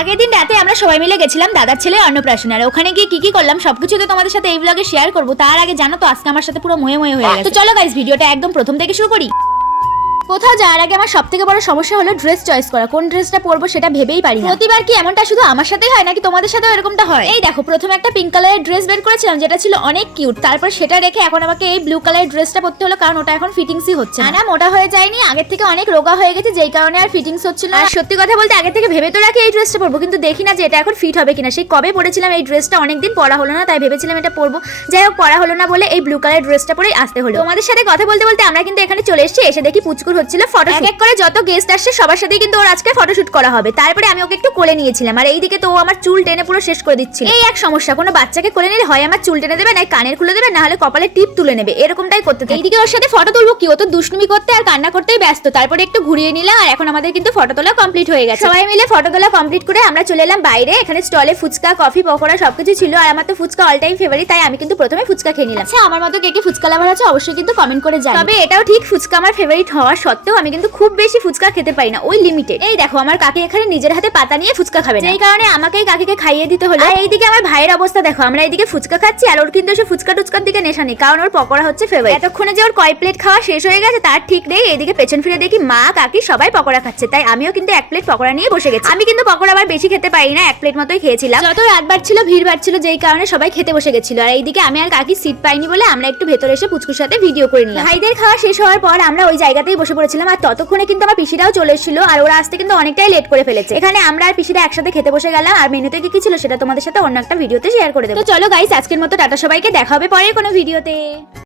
আগের দিন রাতে আমরা সবাই মিলে গেছিলাম দাদার ছেলে অন্নপ্রাশন, আর ওখানে গিয়ে কি করলাম সবকিছু তো তোমাদের সাথে এই ব্লগে শেয়ার করবো। তার আগে জানো তো আজকে আমার সাথে পুরো ময়ে হয়ে গেছে। তো চলো গাইস ভিডিওটা একদম প্রথম থেকে শুরু করি। কোথাও যাওয়ার আগে আমার সবথেকে বড় সমস্যা হলো ড্রেস চয়েস করা, কোন ড্রেসটা পরবো সেটা ভেবেই পারি না। প্রতিবার কি এমনটা শুধু আমার সাথেই হয় নাকি তোমাদের সাথেও এরকমটা হয়? এই দেখো প্রথমে একটা পিঙ্ক কালারের ড্রেস বের করেছিলাম যেটা ছিল অনেক কিউট, তারপর সেটা রেখে এখন আমাকে এই ব্লু কালারের ড্রেসটা পরতে হলো কারণ ওটা এখন ফিটিংসই হচ্ছে না। মোটা হয়ে যায়নি, আগের থেকে অনেক রোগা হয়ে গেছে যেই কারণে আর ফিটিংস হচ্ছিল না। আর সত্যি কথা বলতে আগে থেকে ভেবে তো রাখি এই ড্রেসটা পরবো, কিন্তু দেখি না যে এটা এখন ফিট হবে কিনা। সেই কবে পরেছিলাম এই ড্রেসটা, অনেকদিন পরা হলো না, তাই ভেবেছিলাম এটা পরবো। যাই হোক পরা হলো না বলে এই ব্লু কালারের ড্রেসটা পরেই আসতে হলো। তোমাদের সাথে কথা বলতে বলতে আমরা কিন্তু এখানে চলে এসেছি, এসে দেখি পুচকুর হচ্ছিল ফটো। এক করে যত গেস্ট আসছে সবার সাথেই কিন্তু ওর আজকে ফটোশুট করা হবে। তারপরে আমি ওকে একটু কোলে নিয়েছিলাম, আর এইদিকে তো ও আমার চুল টেনে পুরো শেষ করে দিচ্ছিল। এই এক সমস্যা, কোনো বাচ্চাকে কোলে নিলে হয় আমার চুল টেনে দেবে, না কানের খুলে দেবে, না হলে কপালে টিপ তুলে নেবে, এরকমটাই করতে থাকে। এইদিকে ওর সাথে ফটো তুলবো কি, ও তো দুষ্টুমি করতে আর কান্না করতেই ব্যস্ত। তারপরে একটু ঘুরিয়ে নিলাম, আর এখন আমাদের কিন্তু ফটো তোলা কমপ্লিট হয়ে গেছে। সবাই মিলে ফটো তোলা কমপ্লিট করে আমরা চলে এলাম বাইরে। এখানে স্টলে ফুচকা, কফি, পকোড়া সবকিছু ছিল, আর আমার তো ফুচকা অল টাইম ফেভারিট, তাই আমি কিন্তু প্রথমে ফুচকা খেয়ে নিলাম। আচ্ছা আমার মতো কে কে ফুচকা লাভার আছে অবশ্যই কিন্তু কমেন্ট করে জানাও। তবে এটাও ঠিক ফুচকা আমার ফেভারিট হওয়া সত্ত্বেও আমি কিন্তু খুব বেশি ফুচকা খেতে পারি না, ওই লিমিটেড। এই দেখো আমার কাকি এখানে নিজের হাতে পাতা নিয়ে ফুচকা খাবে, এই কারণে আমাকেই কাকিকে খাইয়ে দিতে হলো। আর এইদিকে আমার ভাইয়ের অবস্থা দেখো, আমরা এইদিকে ফুচকা খাচ্ছি আর ওর কিন্তু এসে ফুচকা টুচকার দিকে নেশা নেই, কারণ ওর পকোড়া হচ্ছে ফেভারিট। এতক্ষণে যে ওর কয় প্লেট খাওয়া শেষ হয়ে গেছে তার ঠিক নেই। এইদিকে পেছন ফিরে দেখি মা কাকি সবাই পকোড়া খাচ্ছে, তাই আমিও কিন্তু এক প্লেট পকোড়া নিয়ে বসে গেছি। আমি কিন্তু পকোড়া আবার বেশি খেতে পারি না, এক প্লেট মতোই খেয়েছিলাম। যত রাত বাড়ছিল ভিড় বাড়ছিল যেই কারণে সবাই খেতে বসে গেছিল। আর এইদিকে আমি আর কাকি সিট পাইনি বলে আমরা একটু ভেতরে এসে পুচকুর সাথে ভিডিও করে নিলাম। ভাইদের খাওয়া শেষ হওয়ার পর আমরা ওই জায়গাতেই বসে পড়েছিলাম, আর ততক্ষণে কিন্তু আমার পিসিরাও চলে এসেছিল, আর ওরা আসতে কিন্তু অনেকটাই লেট করে ফেলেছে। এখানে আমরা আর পিসিরা একসাথে খেতে বসে গেলাম, আর মেনুতে কি ছিল সেটা তোমাদের সাথে অন্য একটা ভিডিওতে শেয়ার করে দেবো। তো চলো গাইস আজকের মতো টাটা, সবাইকে দেখা হবে পরের কোনো ভিডিওতে।